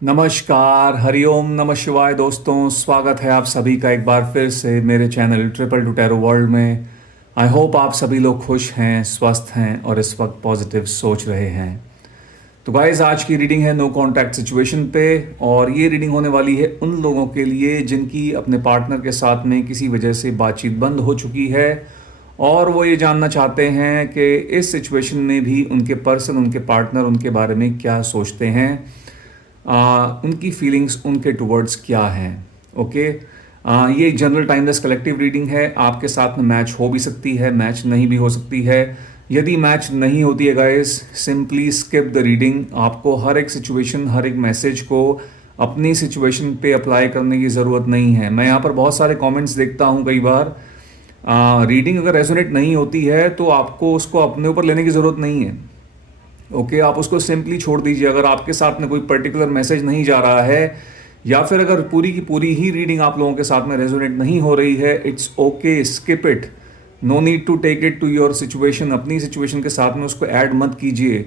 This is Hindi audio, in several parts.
नमस्कार, हरिओम नमः शिवाय दोस्तों। स्वागत है आप सभी का एक बार फिर से मेरे channel triple two tarot world में। आई होप आप सभी लोग खुश हैं, स्वस्थ हैं और इस वक्त पॉजिटिव सोच रहे हैं। तो गाइस, आज की रीडिंग है नो कॉन्टैक्ट सिचुएशन पे, और ये रीडिंग होने वाली है उन लोगों के लिए जिनकी अपने पार्टनर के साथ में किसी वजह से बातचीत बंद हो चुकी है और वो ये जानना चाहते हैं कि इस सिचुएशन में भी उनके पर्सन, उनके पार्टनर उनके बारे में क्या सोचते हैं, उनकी फीलिंग्स उनके टुवर्ड्स क्या हैं। ओके। ये एक जनरल टाइमलेस कलेक्टिव रीडिंग है। आपके साथ में मैच हो भी सकती है, मैच नहीं भी हो सकती है। यदि मैच नहीं होती है guys, simply skip the reading. आपको हर एक सिचुएशन, हर एक मैसेज को अपनी सिचुएशन पे अप्लाई करने की ज़रूरत नहीं है। मैं यहाँ पर बहुत सारे कमेंट्स देखता हूँ कई बार। रीडिंग अगर रेजोनेट नहीं होती है तो आपको उसको अपने ऊपर लेने की ज़रूरत नहीं है। ओके, आप उसको सिंपली छोड़ दीजिए। अगर आपके साथ में कोई पर्टिकुलर मैसेज नहीं जा रहा है या फिर अगर पूरी की पूरी ही रीडिंग आप लोगों के साथ में रेजोनेट नहीं हो रही है, it's okay, skip it. No need to take it to your situation. अपनी सिचुएशन के साथ में उसको ऐड मत कीजिए।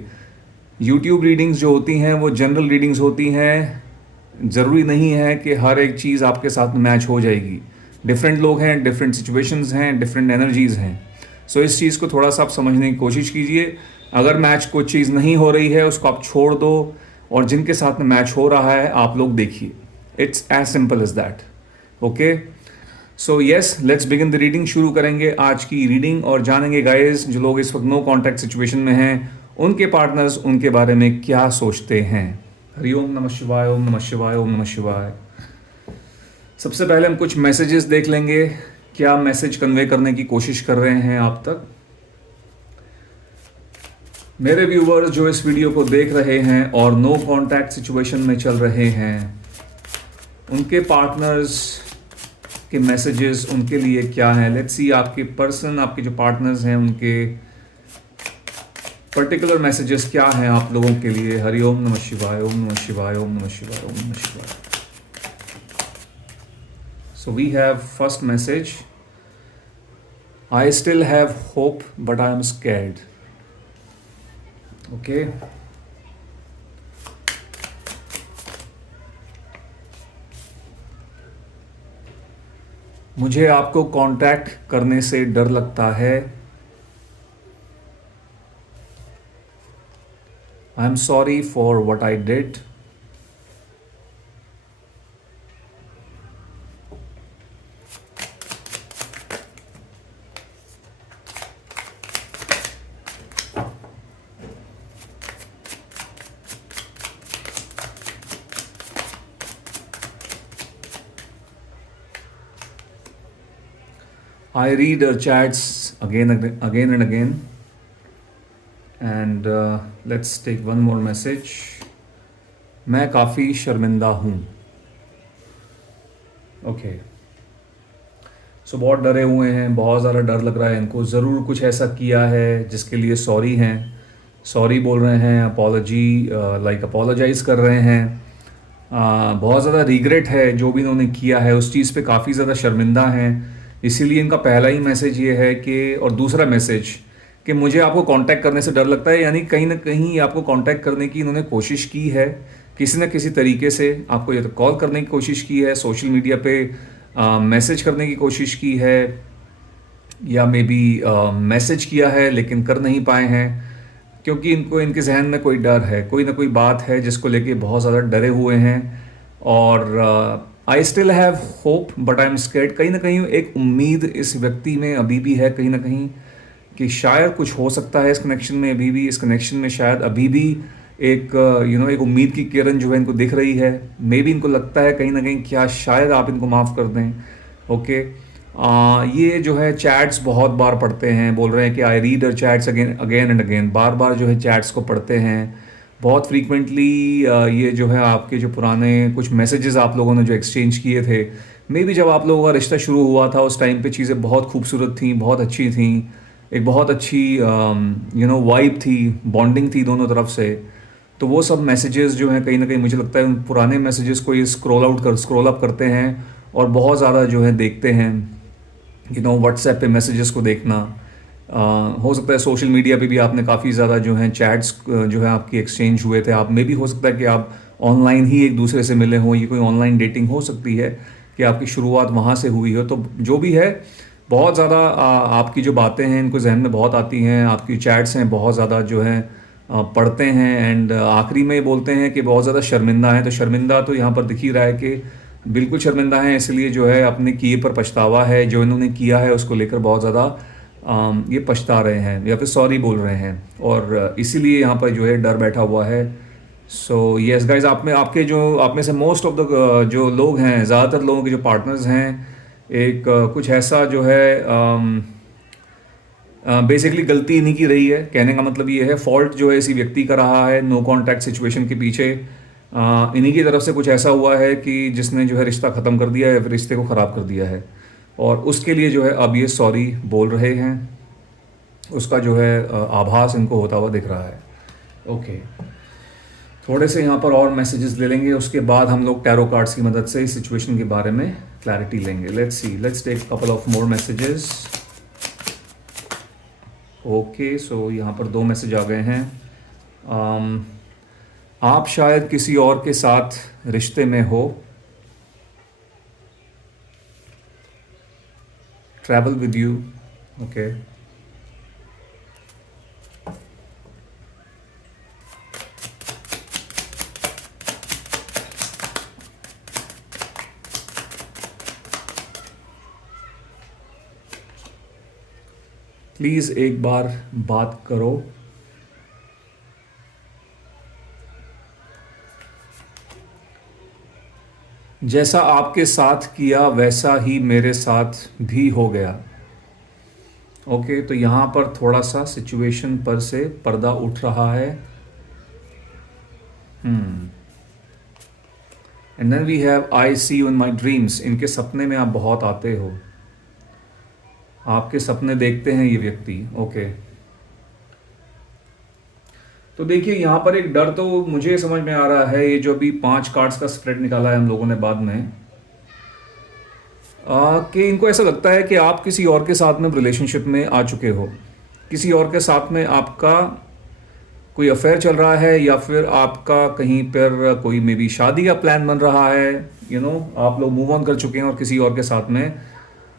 यूट्यूब रीडिंग्स जो होती हैं वो जनरल रीडिंग्स होती हैं। ज़रूरी नहीं है कि हर एक चीज़ आपके साथ में मैच हो जाएगी। डिफरेंट लोग हैं, डिफरेंट सिचुएशंस हैं, डिफरेंट एनर्जीज़ हैं। सो इस चीज़ को थोड़ा सा आप समझने की कोशिश कीजिए। अगर मैच कोई चीज़ नहीं हो रही है उसको आप छोड़ दो, और जिनके साथ में मैच हो रहा है आप लोग देखिए। It's as simple as that. Okay, so yes, let's begin the reading. शुरू करेंगे आज की रीडिंग और जानेंगे गाइस, जो लोग इस वक्त नो कॉन्टैक्ट सिचुएशन में हैं उनके पार्टनर्स उनके बारे में क्या सोचते हैं। हरिओम नमः शिवाय, ओम नमः शिवाय, ओम नमः शिवाय। सबसे पहले हम कुछ मैसेजेस देख लेंगे, क्या मैसेज कन्वे करने की कोशिश कर रहे हैं आप तक। मेरे व्यूवर्स जो इस वीडियो को देख रहे हैं और नो कॉन्टैक्ट सिचुएशन में चल रहे हैं, उनके पार्टनर्स के मैसेजेस उनके लिए क्या हैं। लेट्स सी आपके पर्सन, आपके जो पार्टनर्स हैं, उनके पर्टिकुलर मैसेजेस क्या हैं आप लोगों के लिए। हरिओम नमः शिवाय, ओम नमः शिवाय, ओम नमः शिवाय, ओम नमः शिवाय। So we have first message, I still have hope but I am scared. Okay, मुझे आपको कांटेक्ट करने से डर लगता है। I am sorry for what I did. I read chats again and again, and let's take one more message. मैं काफ़ी शर्मिंदा हूँ। ओके, सो बहुत डरे हुए हैं, बहुत ज़्यादा डर लग रहा है इनको। ज़रूर कुछ ऐसा किया है जिसके लिए सॉरी हैं, सॉरी बोल रहे हैं, अपॉलॉजी लाइक अपोलोजाइज़ कर रहे हैं। बहुत ज़्यादा रिग्रेट है जो भी इन्होंने किया है, उस चीज़ पे काफ़ी ज़्यादा शर्मिंदा हैं। इसीलिए इनका पहला ही मैसेज ये है कि, और दूसरा मैसेज कि मुझे आपको कांटेक्ट करने से डर लगता है, यानी कहीं ना कहीं आपको कांटेक्ट करने की इन्होंने कोशिश की है किसी न किसी तरीके से। आपको या तो कॉल करने की कोशिश की है, सोशल मीडिया पे मैसेज करने की कोशिश की है, या मे बी मैसेज किया है लेकिन कर नहीं पाए हैं, क्योंकि इनको इनके जहन में कोई डर है, कोई ना कोई बात है जिसको लेके बहुत ज़्यादा डरे हुए हैं। और आई still have hope but I am scared, कहीं ना कहीं एक उम्मीद इस व्यक्ति में अभी भी है, कहीं ना कहीं कि शायद कुछ हो सकता है इस कनेक्शन में। अभी भी इस कनेक्शन में शायद अभी भी एक एक उम्मीद की किरण जो है इनको दिख रही है। मे बी इनको लगता है कहीं ना कहीं क्या शायद आप इनको माफ़ कर दें। ओके, ये जो है चैट्स बहुत बार पढ़ते हैं, बोल रहे हैं कि I read chats again and again, बार बार जो है चैट्स को पढ़ते हैं बहुत फ्रीक्वेंटली। ये जो है आपके जो पुराने कुछ मैसेजेस आप लोगों ने जो एक्सचेंज किए थे, मे बी जब आप लोगों का रिश्ता शुरू हुआ था उस टाइम पे चीज़ें बहुत खूबसूरत थी, बहुत अच्छी थी, एक बहुत अच्छी वाइब थी, बॉन्डिंग थी दोनों तरफ से। तो वो सब मैसेजेस जो हैं कहीं ना कहीं मुझे लगता है उन पुराने मैसेजेस को ये स्क्रॉल अप करते हैं और बहुत ज़्यादा जो है देखते हैं। व्हाट्सएप पे मैसेजेस को देखना, हो सकता है सोशल मीडिया पे भी आपने काफ़ी ज़्यादा जो है चैट्स जो है आपकी एक्सचेंज हुए थे। आप में भी हो सकता है कि आप ऑनलाइन ही एक दूसरे से मिले हों, ये कोई ऑनलाइन डेटिंग हो सकती है कि आपकी शुरुआत वहाँ से हुई हो। तो जो भी है, बहुत ज़्यादा आपकी जो बातें हैं इनको जहन में बहुत आती हैं, आपकी चैट्स हैं बहुत ज़्यादा जो हैं पढ़ते हैं, एंड आखिरी में बोलते हैं कि बहुत ज़्यादा शर्मिंदा हैं। तो शर्मिंदा तो यहाँ पर दिख ही रहा है कि बिल्कुल शर्मिंदा हैं, इसलिए जो है अपने किए पर पछतावा है, जो इन्होंने किया है उसको लेकर बहुत ज़्यादा ये पछता रहे हैं या फिर सॉरी बोल रहे हैं, और इसीलिए यहाँ पर जो है डर बैठा हुआ है। सो यस गाइज, आप में से मोस्ट ऑफ द जो लोग हैं, ज़्यादातर लोगों के जो पार्टनर्स हैं, एक कुछ ऐसा जो है बेसिकली गलती इन्हीं की रही है। कहने का मतलब ये है, फॉल्ट जो है इसी व्यक्ति का रहा है। नो कॉन्टैक्ट सिचुएशन के पीछे इन्हीं की तरफ से कुछ ऐसा हुआ है कि जिसने जो है रिश्ता ख़त्म कर दिया है या फिर रिश्ते को ख़राब कर दिया है, और उसके लिए जो है अब ये सॉरी बोल रहे हैं। उसका जो है आभास इनको होता हुआ दिख रहा है। ओके, थोड़े से यहाँ पर और मैसेजेस ले लेंगे, उसके बाद हम लोग टैरो कार्ड्स की मदद से इस सिचुएशन के बारे में क्लैरिटी लेंगे। Let's take couple of more messages. Okay, so यहाँ पर 2 मैसेज आ गए हैं। आप शायद किसी और के साथ रिश्ते में हो। Travel with you. Okay, please एक बार बात करो। जैसा आपके साथ किया वैसा ही मेरे साथ भी हो गया। ओके, तो यहाँ पर थोड़ा सा सिचुएशन पर से पर्दा उठ रहा है। And then we have I see you in my dreams. इनके सपने में आप बहुत आते हो, आपके सपने देखते हैं ये व्यक्ति। ओके, तो देखिए यहाँ पर एक डर तो मुझे समझ में आ रहा है। ये जो अभी 5 कार्ड्स का स्प्रेड निकाला है हम लोगों ने बाद में, कि इनको ऐसा लगता है कि आप किसी और के साथ में रिलेशनशिप में आ चुके हो, किसी और के साथ में आपका कोई अफेयर चल रहा है, या फिर आपका कहीं पर कोई मे बी शादी का प्लान बन रहा है। आप लोग मूव ऑन कर चुके हैं और किसी और के साथ में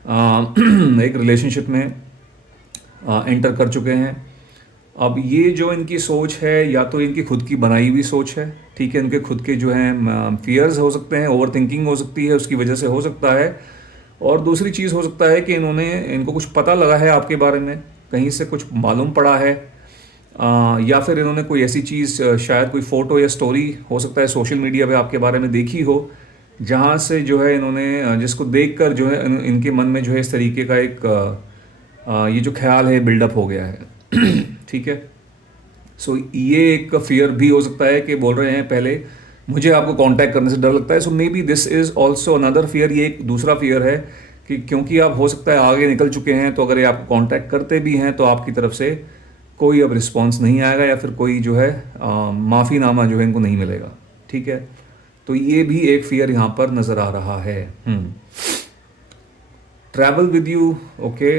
एक रिलेशनशिप में एंटर कर चुके हैं। अब ये जो इनकी सोच है, या तो इनकी खुद की बनाई हुई सोच है, ठीक है, इनके खुद के जो हैं फियर्स हो सकते हैं, ओवर थिंकिंग हो सकती है, उसकी वजह से हो सकता है। और दूसरी चीज़ हो सकता है कि इनको कुछ पता लगा है आपके बारे में, कहीं से कुछ मालूम पड़ा है, या फिर इन्होंने कोई ऐसी चीज़, शायद कोई फ़ोटो या स्टोरी हो सकता है सोशल मीडिया पे आपके बारे में देखी हो, जहाँ से जो है इन्होंने जिसको देखकर जो है इनके मन में जो है इस तरीके का एक ये जो ख्याल है बिल्डअप हो गया है। ठीक है, सो ये एक फियर भी हो सकता है कि बोल रहे हैं पहले मुझे आपको कांटेक्ट करने से डर लगता है। So maybe this is also another fear. ये एक दूसरा फियर है कि क्योंकि आप हो सकता है आगे निकल चुके हैं, तो अगर ये आपको कांटेक्ट करते भी हैं तो आपकी तरफ से कोई अब रिस्पॉन्स नहीं आएगा, या फिर कोई जो है माफ़ीनामा जो है इनको नहीं मिलेगा। ठीक है, तो ये भी एक फियर यहाँ पर नज़र आ रहा है। Travel with you. Okay,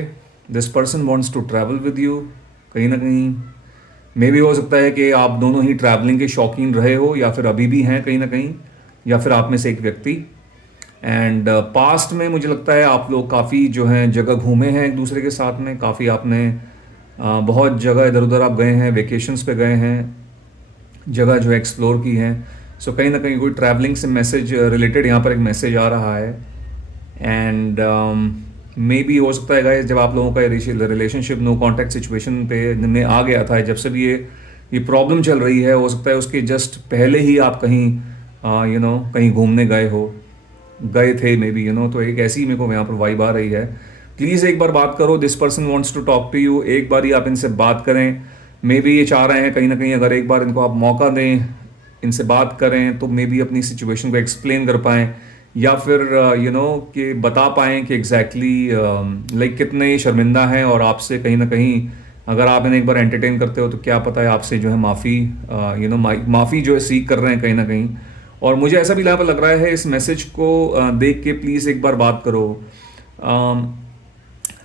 this person wants to travel with you. कहीं ना कहीं मे भी हो सकता है कि आप दोनों ही ट्रैवलिंग के शौकीन रहे हो, या फिर अभी भी हैं कहीं ना कहीं, या फिर आप में से एक व्यक्ति। एंड पास्ट में मुझे लगता है आप लोग काफ़ी जो हैं जगह घूमे हैं एक दूसरे के साथ में, काफ़ी आपने बहुत जगह इधर उधर आप गए हैं, वेकेशंस पे गए हैं, जगह जो एक्सप्लोर की हैं। सो कहीं ना कहीं कोई ट्रैवलिंग से मैसेज रिलेटेड यहाँ पर एक मैसेज आ रहा है। एंड मे बी हो सकता है गाइस, जब आप लोगों का रिलेशनशिप नो कॉन्टैक्ट सिचुएशन पे में आ गया था, जब से भी ये प्रॉब्लम चल रही है, हो सकता है उसके जस्ट पहले ही आप कहीं कहीं घूमने गए थे मे बी, तो एक ऐसी मेरे को यहाँ पर वाइब आ रही है। प्लीज़ एक बार बात करो। This person wants to talk to you. एक बार ही आप इनसे बात करें। मे बी ये चाह रहे हैं कहीं ना कहीं अगर एक बार इनको आप मौका दें, इनसे बात करें, तो मे बी अपनी सिचुएशन को एक्सप्लेन कर पाएँ, या फिर कि बता पाएँ कि एग्जैक्टली लाइक कितने शर्मिंदा हैं, और आपसे कहीं ना कहीं अगर आप इन्हें एक बार एंटरटेन करते हो तो क्या पता है आपसे जो है माफ़ी जो है सीख कर रहे हैं कहीं ना कहीं। और मुझे ऐसा भी लग रहा है इस मैसेज को देख के, प्लीज़ एक बार बात करो।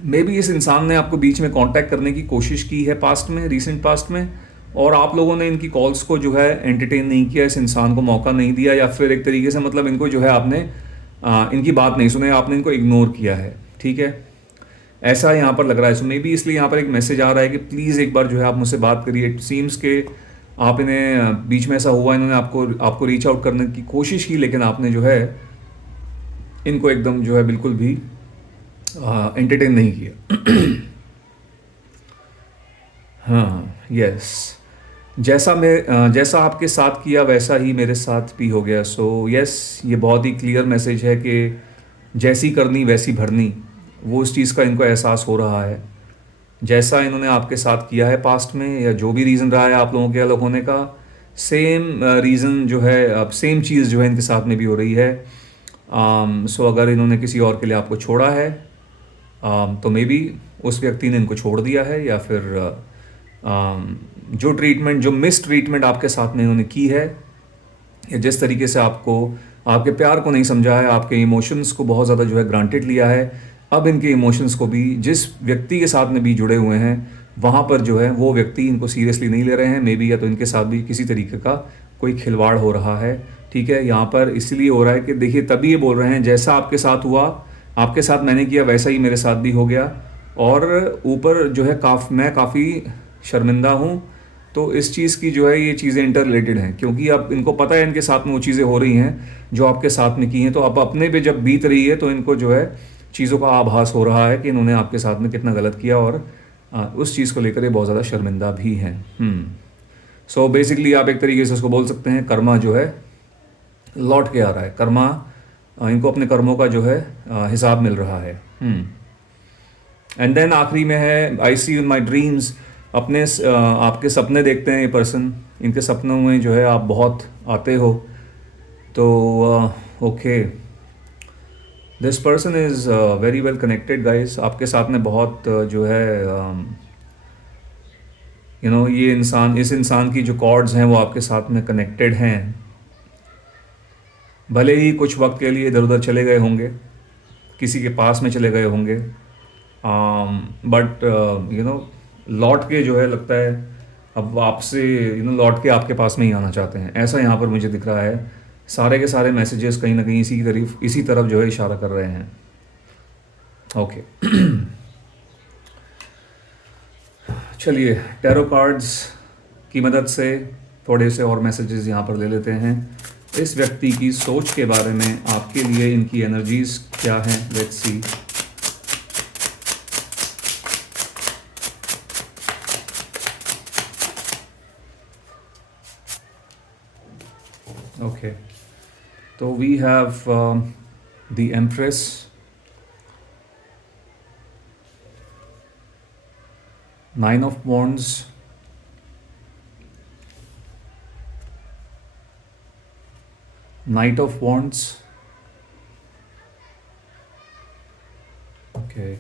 मे बी इस इंसान ने आपको बीच में कांटेक्ट करने की कोशिश की है पास्ट में, रिसेंट पास्ट में, और आप लोगों ने इनकी कॉल्स को जो है एंटरटेन नहीं किया, इस इंसान को मौका नहीं दिया, या फिर एक तरीके से मतलब इनको जो है आपने इनकी बात नहीं सुनी, आपने इनको इग्नोर किया है, ठीक है। ऐसा यहाँ पर लग रहा है। सो मे बी इसलिए यहाँ पर एक मैसेज आ रहा है कि प्लीज़ एक बार जो है आप मुझसे बात करिए। इट सीम्स के आप इन्हें बीच में ऐसा हुआ, इन्होंने आपको रीच आउट करने की कोशिश की, लेकिन आपने जो है इनको एकदम जो है बिल्कुल भी एंटरटेन नहीं किया। हाँ, यस। जैसा आपके साथ किया वैसा ही मेरे साथ भी हो गया। सो यस, ये बहुत ही क्लियर मैसेज है कि जैसी करनी वैसी भरनी, वो उस चीज़ का इनको एहसास हो रहा है। जैसा इन्होंने आपके साथ किया है पास्ट में, या जो भी रीज़न रहा है आप लोगों के अलग होने का, सेम रीज़न जो है, अब सेम चीज़ जो है इनके साथ में भी हो रही है। सो अगर इन्होंने किसी और के लिए आपको छोड़ा है, तो मे बी उस व्यक्ति ने इनको छोड़ दिया है, या फिर जो मिस ट्रीटमेंट आपके साथ में इन्होंने की है, या जिस तरीके से आपके प्यार को नहीं समझा है, आपके इमोशंस को बहुत ज़्यादा जो है ग्रांटेड लिया है, अब इनके इमोशंस को भी जिस व्यक्ति के साथ में भी जुड़े हुए हैं वहाँ पर जो है वो व्यक्ति इनको सीरियसली नहीं ले रहे हैं, मे बी, या तो इनके साथ भी किसी तरीके का कोई खिलवाड़ हो रहा है, ठीक है। यहाँ पर इसलिए हो रहा है कि देखिए, तभी ये बोल रहे हैं जैसा आपके साथ हुआ, आपके साथ मैंने किया वैसा ही मेरे साथ भी हो गया, और ऊपर जो है मैं काफ़ी शर्मिंदा हूँ। तो इस चीज़ की जो है ये चीज़ें इंटर रिलेटेड हैं, क्योंकि अब इनको पता है इनके साथ में वो चीज़ें हो रही हैं जो आपके साथ में की हैं, तो अब अपने पे जब बीत रही है तो इनको जो है चीज़ों का आभास हो रहा है कि इन्होंने आपके साथ में कितना गलत किया, और उस चीज़ को लेकर ये बहुत ज़्यादा शर्मिंदा भी हैं। सो बेसिकली आप एक तरीके से उसको बोल सकते हैं, कर्मा जो है लौट के आ रहा है। कर्मा, इनको अपने कर्मों का जो है हिसाब मिल रहा है। एंड देन आखिरी में है, आई सी इन माई ड्रीम्स। आपके सपने देखते हैं ये पर्सन, इनके सपनों में जो है आप बहुत आते हो। तो okay, this person is very well connected guys, आपके साथ में बहुत जो है इस इंसान की जो कॉर्ड्स हैं वो आपके साथ में कनेक्टेड हैं। भले ही कुछ वक्त के लिए इधर उधर चले गए होंगे, किसी के पास में चले गए होंगे, बट लौट के जो है लगता है अब आपसे लौट के आपके पास में ही आना चाहते हैं, ऐसा यहाँ पर मुझे दिख रहा है। सारे के सारे मैसेजेस कहीं ना कहीं इसी तरफ जो है इशारा कर रहे हैं। ओके, चलिए टैरो कार्ड्स की मदद से थोड़े से और मैसेजेस यहाँ पर ले लेते हैं। इस व्यक्ति की सोच के बारे में आपके लिए इनकी एनर्जीज क्या हैं, लेट्स सी। ओके, तो we have the empress, nine of wands, Knight of Wands, okay,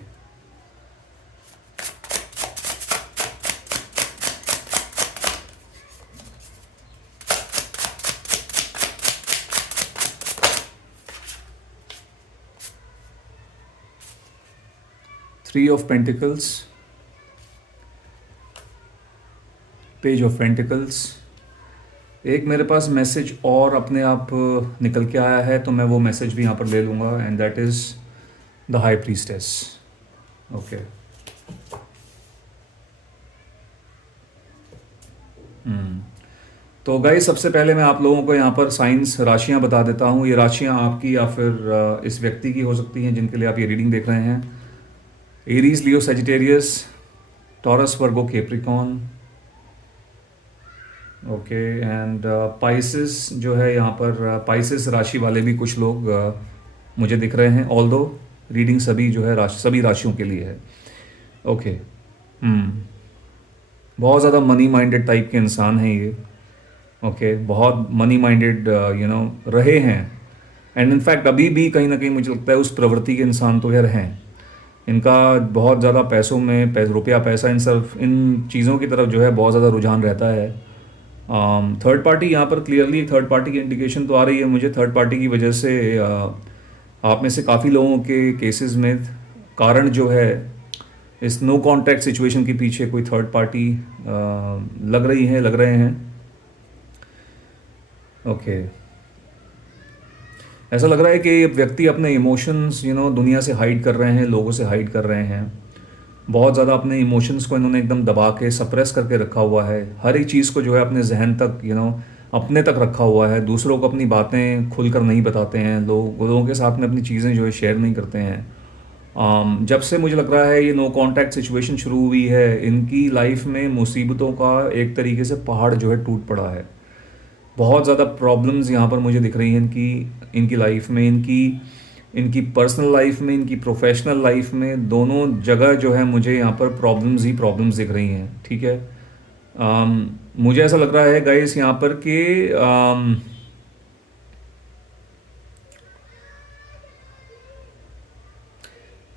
Three of Pentacles, Page of Pentacles। एक मेरे पास मैसेज और अपने आप निकल के आया है, तो मैं वो मैसेज भी यहाँ पर ले लूँगा, and that is the high priestess. Okay, तो गाइस सबसे पहले मैं आप लोगों को यहाँ पर साइंस, राशियाँ बता देता हूँ। ये राशियाँ आपकी या फिर इस व्यक्ति की हो सकती हैं जिनके लिए आप ये रीडिंग देख रहे हैं। Aries, Leo, Sagittarius, taurus, Virgo, Capricorn, okay, and Pisces जो है यहाँ पर, पाइसेस राशि वाले भी कुछ लोग मुझे दिख रहे हैं, ऑल्दो रीडिंग सभी जो है सभी राशियों के लिए है। ओके, बहुत ज़्यादा मनी माइंडेड टाइप के इंसान हैं ये। ओके, बहुत मनी माइंडेड रहे हैं, एंड इनफैक्ट अभी भी कहीं ना कहीं मुझे लगता है उस प्रवृत्ति के इंसान तो यार हैं। इनका बहुत ज़्यादा पैसों में रुपया पैसा इन चीज़ों की तरफ जो है बहुत ज़्यादा रुझान रहता है। थर्ड पार्टी यहाँ पर क्लियरली थर्ड पार्टी की इंडिकेशन तो आ रही है मुझे। थर्ड पार्टी की वजह से आप में से काफ़ी लोगों के केसेस में कारण जो है इस नो कॉन्टैक्ट सिचुएशन के पीछे कोई थर्ड पार्टी लग रहे हैं। ओके, ऐसा लग रहा है कि व्यक्ति अपने इमोशंस दुनिया से हाइड कर रहे हैं, लोगों से हाइड कर रहे हैं। बहुत ज़्यादा अपने इमोशंस को इन्होंने एकदम दबा के सप्रेस करके रखा हुआ है। हर एक चीज़ को जो है अपने जहन तक अपने तक रखा हुआ है। दूसरों को अपनी बातें खुलकर नहीं बताते हैं, लोगों के साथ में अपनी चीज़ें जो है शेयर नहीं करते हैं। जब से मुझे लग रहा है ये नो कांटेक्ट सिचुएशन शुरू हुई है, इनकी लाइफ में मुसीबतों का एक तरीके से पहाड़ जो है टूट पड़ा है। बहुत ज़्यादा प्रॉब्लम्स यहाँ पर मुझे दिख रही हैं इनकी इनकी लाइफ में, इनकी इनकी पर्सनल लाइफ में, इनकी प्रोफेशनल लाइफ में, दोनों जगह जो है मुझे यहाँ पर प्रॉब्लम्स ही प्रॉब्लम्स दिख रही हैं। ठीक है, मुझे ऐसा लग रहा है गाइस यहाँ पर कि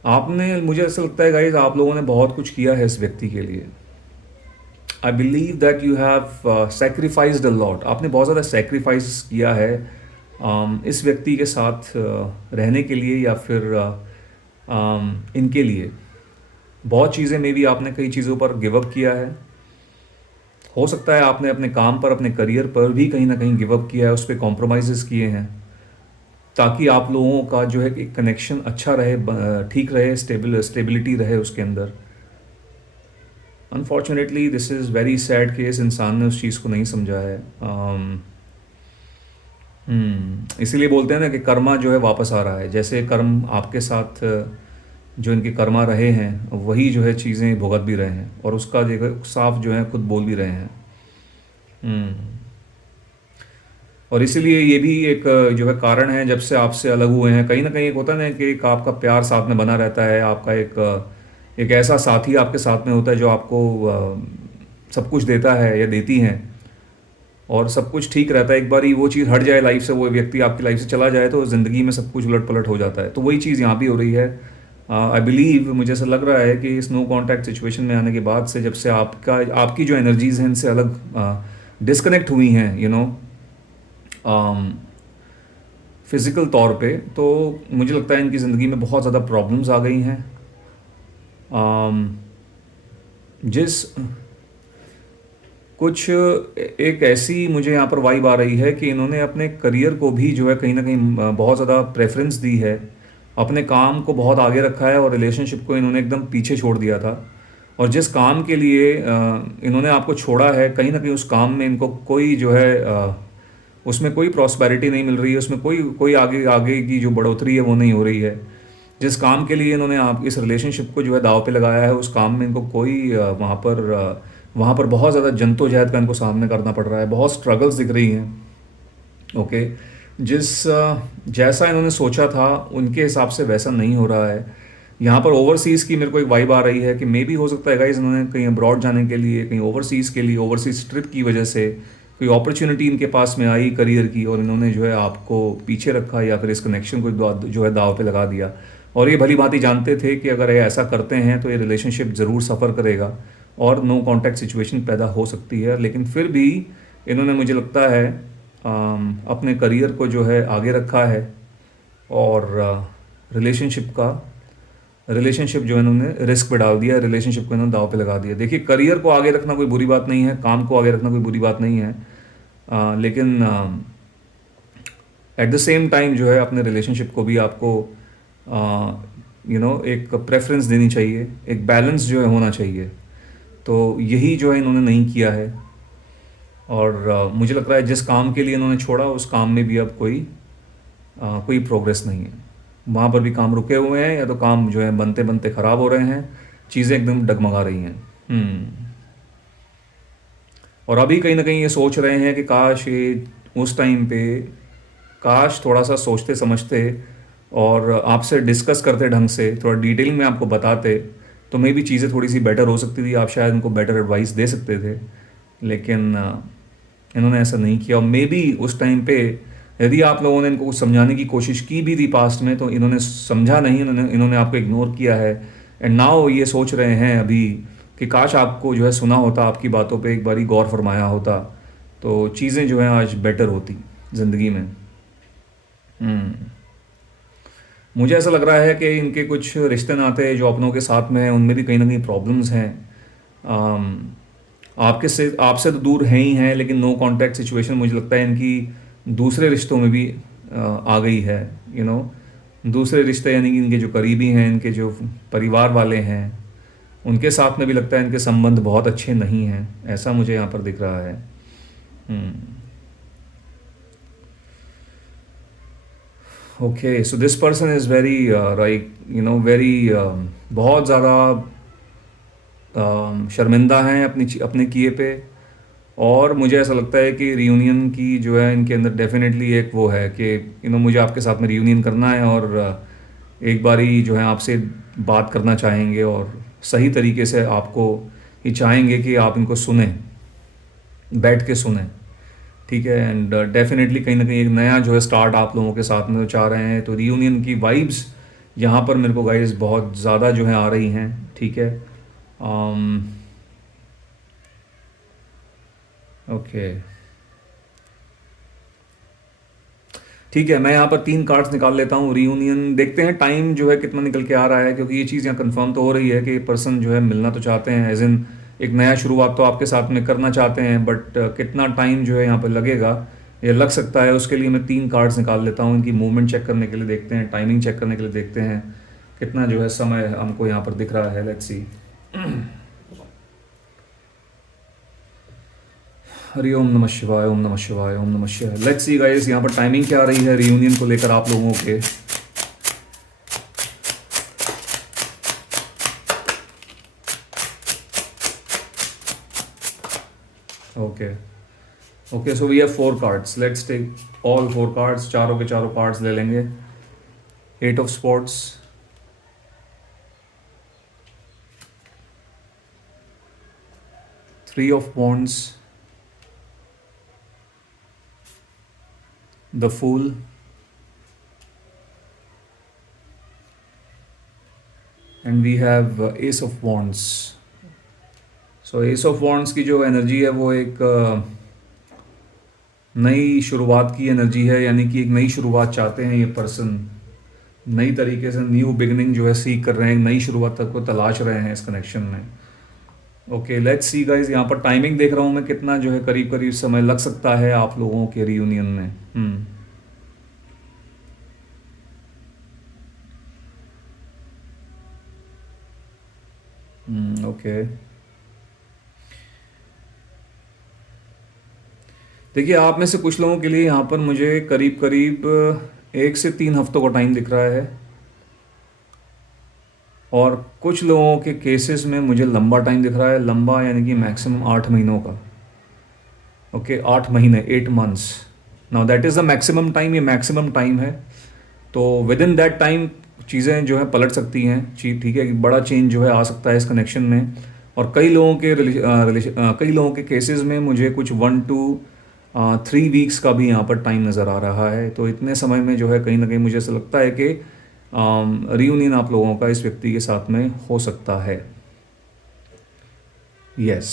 आपने मुझे ऐसा लगता है गाइस आप लोगों ने बहुत कुछ किया है इस व्यक्ति के लिए। I believe that you have sacrificed a lot. आपने बहुत ज़्यादा सेक्रीफाइस किया है इस व्यक्ति के साथ रहने के लिए, या फिर इनके लिए बहुत चीज़ें, मे बी आपने कई चीज़ों पर गिव अप किया है। हो सकता है आपने अपने काम पर, अपने करियर पर भी कहीं ना कहीं गिव अप किया है, उस पर कॉम्प्रोमाइज़ किए हैं, ताकि आप लोगों का जो है कि कनेक्शन अच्छा रहे, ठीक रहे, स्टेबिलिटी रहे उसके अंदर। Unfortunately this is very sad कि इस इंसान ने उस चीज़ को नहीं समझा है। इसीलिए बोलते हैं ना कि कर्मा जो है वापस आ रहा है। जैसे कर्म आपके साथ जो इनके कर्मा रहे हैं, वही जो है चीज़ें भुगत भी रहे हैं, और उसका जो साफ जो है खुद बोल भी रहे हैं। हम्म, और इसीलिए ये भी एक जो है कारण है, जब से आपसे अलग हुए हैं, कहीं ना कहीं एक होता है ना कि एक आपका प्यार साथ में बना रहता है, आपका एक ऐसा साथी आपके साथ में होता है जो आपको सब कुछ देता है या देती हैं, और सब कुछ ठीक रहता है। एक बार ही वो चीज़ हट जाए लाइफ से, वो व्यक्ति आपकी लाइफ से चला जाए, तो ज़िंदगी में सब कुछ उलट पलट हो जाता है। तो वही चीज़ यहाँ भी हो रही है। आई बिलीव, मुझे ऐसा लग रहा है कि इस नो कॉन्टैक्ट सिचुएशन में आने के बाद से, जब से आपकी जो एनर्जीज़ हैं इनसे अलग डिस्कनेक्ट हुई हैं, फिज़िकल तौर पे, तो मुझे लगता है इनकी ज़िंदगी में बहुत ज़्यादा प्रॉब्लम्स आ गई हैं। जिस कुछ एक ऐसी मुझे यहाँ पर वाइब आ रही है कि इन्होंने अपने करियर को भी जो है कहीं ना कहीं बहुत ज़्यादा प्रेफरेंस दी है, अपने काम को बहुत आगे रखा है, और रिलेशनशिप को इन्होंने एकदम पीछे छोड़ दिया था। और जिस काम के लिए इन्होंने आपको छोड़ा है, कहीं ना कहीं उस काम में इनको कोई जो है उसमें कोई प्रॉस्पेरिटी नहीं मिल रही है, उसमें कोई कोई आगे आगे की जो बढ़ोतरी है वो नहीं हो रही है। जिस काम के लिए इन्होंने आप इस रिलेशनशिप को जो है दाव पे लगाया है, उस काम में इनको कोई वहाँ पर बहुत ज़्यादा जद्दोजहद का इनको सामने करना पड़ रहा है, बहुत स्ट्रगल्स दिख रही हैं। ओके, जैसा इन्होंने सोचा था उनके हिसाब से वैसा नहीं हो रहा है। यहाँ पर ओवरसीज़ की मेरे को एक वाइब आ रही है कि मे बी हो सकता है गाइस इन्होंने कहीं अब्रॉड जाने के लिए, कहीं ओवरसीज़ के लिए, ओवरसीज़ ट्रिप की वजह से कोई अपॉर्चुनिटी इनके पास में आई करियर की, और इन्होंने जो है आपको पीछे रखा, या फिर इस कनेक्शन को जो है दाव पे लगा दिया। और ये भली भांति जानते थे कि अगर ये ऐसा करते हैं तो ये रिलेशनशिप ज़रूर सफ़र करेगा और नो कांटेक्ट सिचुएशन पैदा हो सकती है। लेकिन फिर भी इन्होंने, मुझे लगता है, अपने करियर को जो है आगे रखा है, और रिलेशनशिप जो इन्होंने रिस्क पे डाल दिया, रिलेशनशिप को इन्होंने दाव पे लगा दिया। देखिए, करियर को आगे रखना कोई बुरी बात नहीं है, काम को आगे रखना कोई बुरी बात नहीं है, लेकिन एट द सेम टाइम जो है अपने रिलेशनशिप को भी आपको एक प्रेफरेंस देनी चाहिए, एक बैलेंस जो है होना चाहिए। तो यही जो है इन्होंने नहीं किया है, और मुझे लग रहा है जिस काम के लिए इन्होंने छोड़ा, उस काम में भी अब कोई प्रोग्रेस नहीं है। वहाँ पर भी काम रुके हुए हैं, या तो काम जो है बनते बनते ख़राब हो रहे हैं, चीज़ें एकदम डगमगा रही हैं। और अभी कहीं ना कहीं ये सोच रहे हैं कि काश ये उस टाइम पे, काश थोड़ा सा सोचते समझते और आपसे डिस्कस करते ढंग से, थोड़ा डिटेल में आपको बताते, तो मे भी चीज़ें थोड़ी सी बेटर हो सकती थी, आप शायद उनको बेटर एडवाइस दे सकते थे। लेकिन इन्होंने ऐसा नहीं किया। और मे बी उस टाइम पे यदि आप लोगों ने इनको कुछ समझाने की कोशिश की भी थी पास्ट में, तो इन्होंने समझा नहीं, इन्होंने आपको इग्नोर किया है। एंड नाउ ये सोच रहे हैं अभी कि काश आपको जो है सुना होता, आपकी बातों पे एक बारी गौर फरमाया होता, तो चीज़ें जो हैं आज बेटर होती ज़िंदगी में। मुझे ऐसा लग रहा है कि इनके कुछ रिश्ते नाते जो अपनों के साथ में हैं उनमें भी कहीं ना कहीं प्रॉब्लम्स हैं। अम, आपसे तो दूर हैं ही हैं, लेकिन नो कांटेक्ट सिचुएशन मुझे लगता है इनकी दूसरे रिश्तों में भी आ गई है। यू नो, दूसरे रिश्ते यानी कि इनके जो करीबी हैं, इनके जो परिवार वाले हैं, उनके साथ में भी लगता है इनके संबंध बहुत अच्छे नहीं हैं, ऐसा मुझे यहाँ पर दिख रहा है। Okay, so this person is very like very बहुत ज़्यादा शर्मिंदा हैं अपने किए पे। और मुझे ऐसा लगता है कि रियूनियन की जो है इनके अंदर डेफिनेटली एक वो है कि मुझे आपके साथ में रियूनियन करना है, और एक बारी जो है आपसे बात करना चाहेंगे, और सही तरीके से आपको ये चाहेंगे कि आप इनको सुने, बैठ के सुने। ठीक है, एंड डेफिनेटली कहीं ना कहीं एक नया जो है स्टार्ट आप लोगों के साथ में चाह रहे हैं। तो रियूनियन की वाइब्स यहाँ पर मेरे को गाइस बहुत ज़्यादा जो है आ रही हैं। ठीक है, ओके, ठीक है, मैं यहाँ पर 3 कार्ड्स निकाल लेता हूँ। रियूनियन देखते हैं टाइम जो है कितना निकल के आ रहा है, क्योंकि ये चीज़ यहाँ कंफर्म तो हो रही है कि पर्सन जो है मिलना तो चाहते हैं, एज इन एक नया शुरुआत तो आपके साथ में करना चाहते हैं, बट कितना टाइम जो है यहाँ पर लगेगा या लग सकता है, उसके लिए मैं 3 कार्ड्स निकाल लेता हूँ। इनकी मूवमेंट चेक करने के लिए देखते हैं, टाइमिंग चेक करने के लिए देखते हैं कितना जो है समय हमको यहाँ पर दिख रहा है। Let's see. हरि ओम नमः शिवाय, ओम नमः शिवाय, ओम नमः शिवाय। लेट्स सी गाइस, यहाँ पर टाइमिंग क्या आ रही है रियूनियन को लेकर आप लोगों के। Okay, okay, so we have 4 cards. Let's take all 4 cards, चारों के चारों कार्ड्स ले लेंगे। 8 of swords, 3 of wands, the fool, and we have ace of wands. So ace of wands की जो एनर्जी है वो एक नई शुरुआत की एनर्जी है, यानी कि एक नई शुरुआत चाहते हैं ये पर्सन। नई तरीके से न्यू बिगनिंग जो है सीख कर रहे हैं, नई शुरुआत तक को तलाश रहे हैं इस कनेक्शन में। ओके, लेट्स सी गाइस, यहाँ पर टाइमिंग देख रहा हूँ मैं कितना जो है करीब करीब समय लग सकता है आप लोगों के रियूनियन में। ओके, देखिए आप में से कुछ लोगों के लिए यहाँ पर मुझे करीब करीब 1 से 3 हफ्तों का टाइम दिख रहा है, और कुछ लोगों के केसेस में मुझे लंबा टाइम दिख रहा है। लंबा यानी कि मैक्सिमम 8 महीनों का। ओके, 8 महीने, 8 months. Now that is the maximum time, ये मैक्सिमम टाइम है। तो विद इन दैट टाइम चीज़ें जो है पलट सकती हैं। ठीक है, बड़ा चेंज जो है आ सकता है इस कनेक्शन में। और कई लोगों के केसेस में मुझे कुछ 1 to 3 वीक्स का भी यहाँ पर टाइम नज़र आ रहा है। तो इतने समय में जो है कहीं ना कहीं मुझे ऐसा लगता है कि रियूनियन आप लोगों का इस व्यक्ति के साथ में हो सकता है। यस,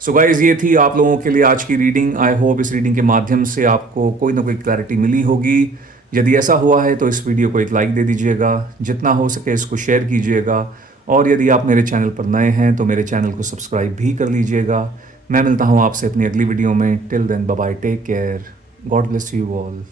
सो गाइज, ये थी आप लोगों के लिए आज की रीडिंग। आई होप इस रीडिंग के माध्यम से आपको कोई ना कोई क्लैरिटी मिली होगी। यदि ऐसा हुआ है तो इस वीडियो को एक लाइक दे दीजिएगा, जितना हो सके इसको शेयर कीजिएगा, और यदि आप मेरे चैनल पर नए हैं तो मेरे चैनल को सब्सक्राइब भी कर लीजिएगा। मैं मिलता हूँ आपसे अपनी अगली वीडियो में। Till then, bye bye, take care, God bless you all.